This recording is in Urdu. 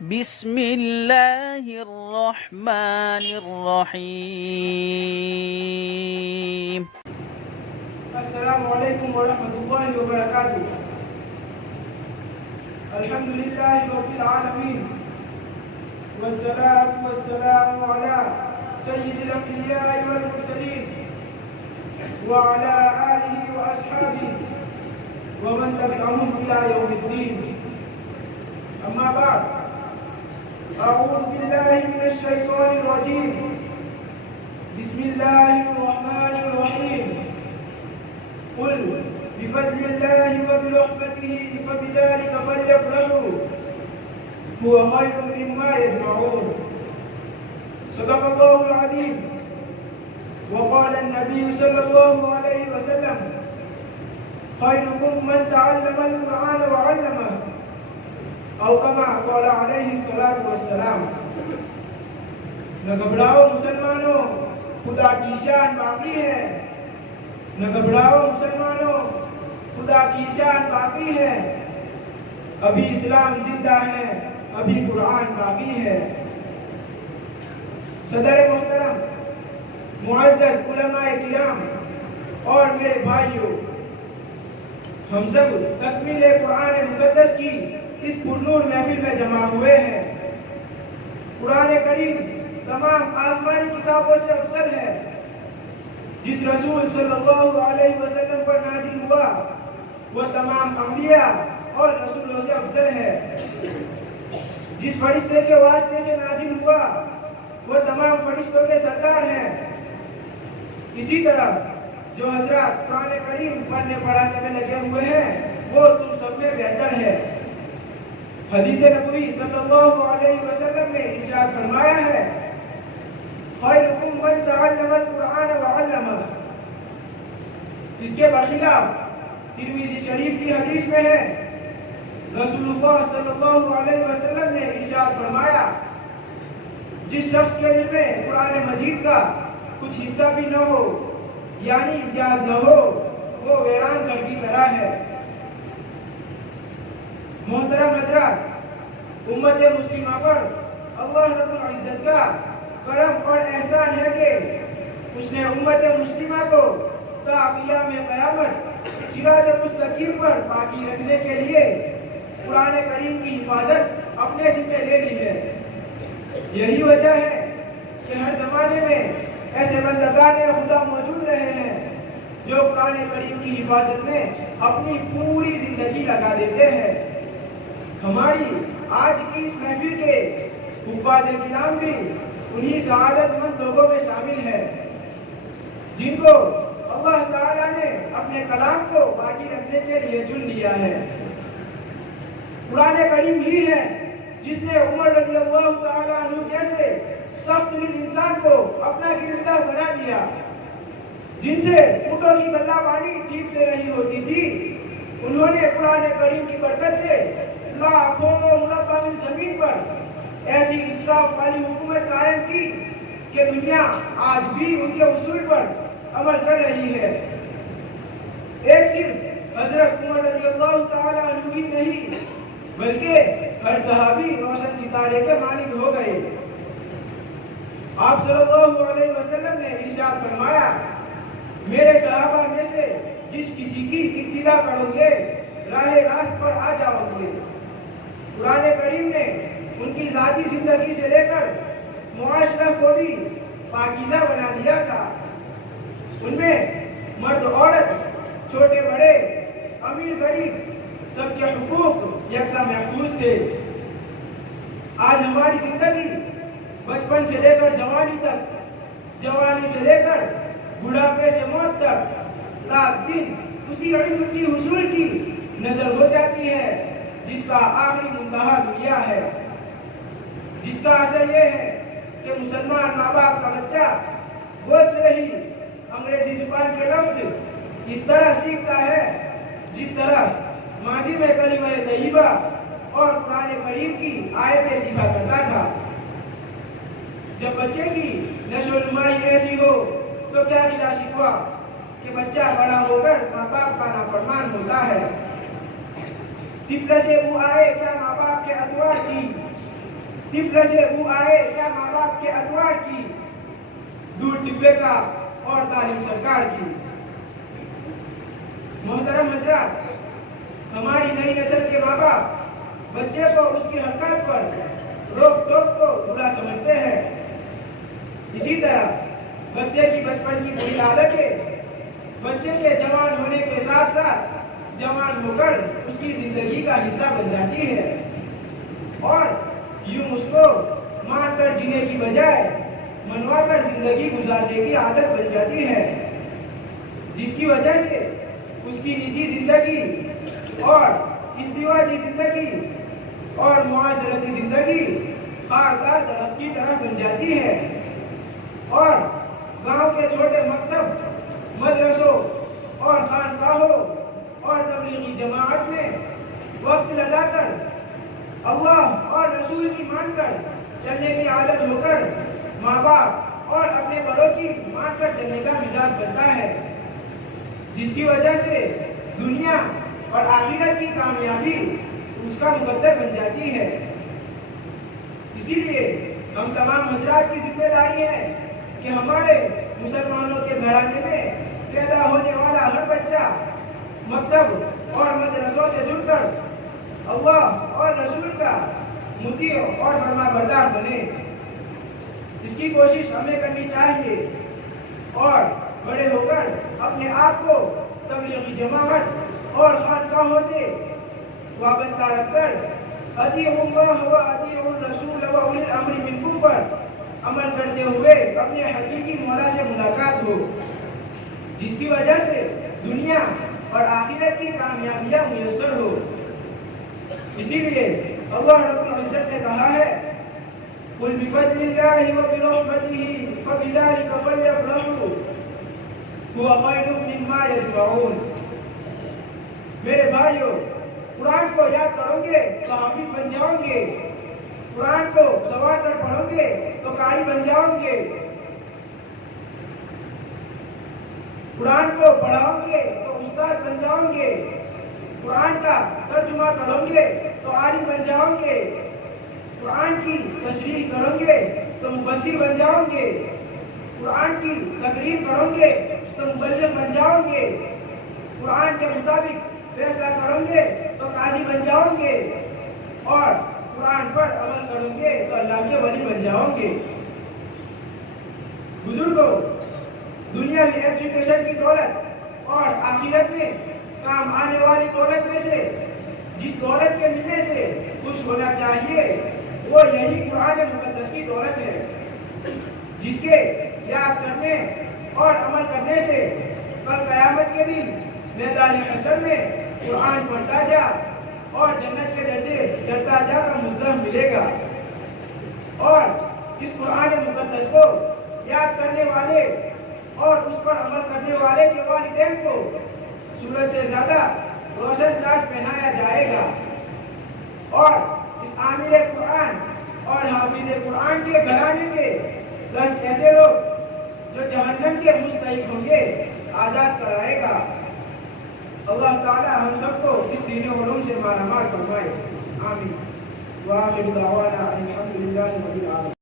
بسم اللہ الرحمن الرحیم۔ السلام علیکم ورحمۃ اللہ وبرکاتہ۔ الحمد للہ رب العالمین والصلاة والسلام علی سید الانبیاء والمرسلین وعلی آلہ واصحابہ ومن تبعهم الى یوم الدین۔ اما بعد، اعوذ باللہ من الشیطان الرجیم، بسم اللہ الرحمن الرحیم۔ قل بفضل الله وبرحمته فبذلك فليفرحوا هو خير مما يجمعون۔ صدق الله العظيم۔ وقال النبي صلى الله عليه وسلم: خيركم من تعلم القرآن وعلمه، او كما قال عليه الصلاة والسلام۔ نہ گھبراؤ مسلمانوں، خدا کی شان باقی ہے۔ نہ گھبراؤ مسلمانوں، خدا کی شان باقی ہے۔ ابھی اسلام زندہ ہے، ابھی قرآن باقی ہے۔ صدر محترم، معزز علماء کرام اور میرے بھائیوں، ہم سب تکمیل قرآن مقدس کی اس پرنور محفل میں جمع ہوئے ہیں۔ قرآن کریم تمام آسمانی کتابوں سے افضل ہے۔ جس رسول صلی اللہ علیہ وسلم پر نازل ہوا وہ تمام انبیاء اور رسولوں سے افضل ہے۔ جس فرشتے کے واسطے سے نازل ہوا وہ تمام فرشتوں کے سردار ہیں۔ اسی طرح جو حضرات قرآن کریم پڑھنے پڑھانے میں لگے ہوئے ہیں وہ تم سب میں بہتر ہے۔ حدیث نبوی صلی اللہ علیہ وسلم نے ارشاد فرمایا ہے: خیرکم من تعلم القرآن وعلمہ۔ اس کے برخلاف ترمذی شریف کی حدیث میں ہے، رسول اللہ صلی اللہ علیہ وسلم نے ارشاد فرمایا: جس شخص کے دل میں قرآن مجید کا کچھ حصہ بھی نہ ہو، یعنی یاد نہ ہو، وہ ویران گھر کی طرح ہے۔ محترم حضرات، امت مسلمہ پر اللہ رب العزت کا کرم اور احسان ہے کہ اس نے امت مسلمہ کو تا قیام قیامت صراط مستقیم پر باقی رکھنے کے لیے قرآن کریم کی حفاظت اپنے ذمہ لے لی ہے۔ یہی وجہ ہے کہ ہر زمانے میں ایسے بندگان خدا موجود رہے ہیں جو قرآن کریم کی حفاظت میں اپنی پوری زندگی لگا دیتے ہیں۔ ہماری آج کی اس محفل کے حفاظ کرام بھی انہی سعادت مند لوگوں میں شامل ہے جن کو اللہ تعالیٰ نے اپنے کلام کو باقی رکھنے کے لیے چن لیا ہے۔ قرآن کریم ہی ہے جس نے عمر رضی اللہ تعالیٰ عنہ جیسے سخت دل انسان کو اپنا گرویدہ بنا دیا، جن سے اونٹوں کی گلہ بانی ٹھیک سے نہیں ہوتی تھی، انہوں نے قرآن کریم کی برکت سے لاکھوں مربع زمین پر ایسی انصاف والی حکومت قائم کی کہ دنیا آج بھی ان کے اصول پر عمل کر رہی ہے۔ ایک صرف حضرت عمر رضی اللہ تعالیٰ عنہ ہی نہیں بلکہ ہر صحابی روشن ستارے کے مانند ہو گئے۔ آپ صلی اللہ علیہ وسلم نے ارشاد فرمایا: میرے صحابہ میں سے جس کسی کی ابتدا کرو گے راہ راست پر آ جاؤ گے۔ قرآن کریم نے ان کی ذاتی زندگی سے لے کر معاشرہ کو بھی پاکیزہ بنا دیا تھا۔ ان میں مرد عورت، چھوٹے بڑے، امیر غریب، سب کے حقوق یکساں محفوظ تھے۔ آج ہماری زندگی بچپن سے لے کر جوانی تک، جوانی سے لے کر بڑھاپے سے موت تک رات دن اسی علم کی حصول کی نظر ہو جاتی ہے جس کا آخری منتہا دنیا ہے۔ جس کا اثر یہ ہے کہ مسلمان ماں باپ کا بچہ گود سے ہی انگریزی زبان کے لفظ اس طرح سیکھتا ہے جس طرح ماضی میں کلمہ طیبہ اور قرآن کریم کی آیتیں سیکھا کرتا تھا۔ جب بچے کی نشو و نمائی ایسی ہو تو کیا گلا شکوہ کہ بچہ بڑا ہو کر ماں باپ کا نافرمان ہوتا ہے۔ طفل سے وہ آئے کیا ماں باپ کے اطوار کی طفل سے وہ آئے یا ماں باپ کے اتوار کی، دور ڈبے کا اور تعلیم سرکار کی۔ محترم حضرات، ہماری نئی نسل کے ماں باپ بچے کو اس کی حرکات پر روک ٹوک کو برا سمجھتے ہیں۔ اسی طرح بچے کی بچپن کی بری عادتیں بچے کے جوان ہونے کے ساتھ ساتھ جوان ہو کر اس کی زندگی کا حصہ بن جاتی ہے، اور یوں اس کو مان کر جینے کی بجائے منوا کر زندگی گزارنے کی عادت بن جاتی ہے، جس کی وجہ سے اس کی نجی زندگی اور ازدواجی زندگی اور معاشرتی زندگی خاردار درخت کی طرح بن جاتی ہے، اور گاؤں کے چھوٹے مکتب، مدرسوں اور خانقاہوں اور تبلیغی جماعت میں وقت لگا کر اللہ اور رسول کی مان کر چلنے کی عادت ہو کر ماں باپ اور اپنے بڑوں کی مان کر چلنے کا مزاج بنتا ہے، جس کی وجہ سے دنیا اور آخرت کی کامیابی اس کا مقدر بن جاتی ہے۔ اسی لیے ہم تمام حضرات کی ذمہ داری ہے کہ ہمارے مسلمانوں کے گھرانے میں پیدا ہونے والا ہر بچہ مکتب اور مدرسوں سے جڑ کر اللہ اور رسول کا مطیع اور فرما بردار بنے۔ اس کی کوشش ہمیں کرنی چاہیے، اور بڑے ہو کر اپنے آپ کو تبلیغی جماعت اور خانقاہوں سے وابستہ رکھ کر اطیعوا اللہ و اطیعوا الرسول و اولی الامر منکم پر عمل کرتے ہوئے اپنے حقیقی مولا سے ملاقات ہو، جس کی وجہ سے دنیا اور آخرت کی کامیابیاں میسر ہو۔ اسی لیے اللہ رب العزت نے کہا ہے قل بفضل اللہ وبرحمتہ فبذلک فلیفرحوا هو خیر مما یجمعون۔ میرے بھائیو، قرآن کو یاد کرو گے تو حافظ بن جاؤ گے، قرآن کو سوار کر پڑھو گے تو قاری بن جاؤ گے، قرآن کو پڑھاؤ گے تو استاد بن جاؤ گے، قرآن کا ترجمہ کرو گے تو عالم بن جاؤ گے، قرآن کی تشریح کرو گے تو مفسر بن جاؤ گے، قرآن کی تقریر کرو گے تو مبلغ بن جاؤ گے، قرآن کے مطابق فیصلہ کرو گے تو قاضی بن جاؤ گے، اور قرآن پر عمل کرو گے تو اللہ کے ولی بن جاؤ گے۔ بزرگوں، دنیا میں ایجوکیشن کی دولت اور آخرت میں کام آنے والی دولت میں سے جس دولت کے ملنے سے خوش ہونا چاہیے وہ یہی قرآن مقدس کی دولت ہے، جس کے یاد کرنے اور عمل کرنے سے کل قیامت کے دن میدان حشر میں قرآن پڑھتا جا اور جنت کے درجے چڑھتا جا کا مزدہ ملے گا، اور اس قرآن مقدس کو یاد کرنے والے اور اس پر عمل کرنے والے کے والدین کو سورج سے زیادہ روشن تاج پہنایا جائے گا، اور اس عامل قرآن اور حافظ قرآن کے گھرانے کے 10 ایسے لوگ جو جہنم کے مستحق ہوں گے آزاد کرائے گا۔ اللہ تعالی ہم سب کو اس دین و علوم سے مالا مال فرمائے، آمین۔ وآخر دعوانا الحمدللہ رب العالمین۔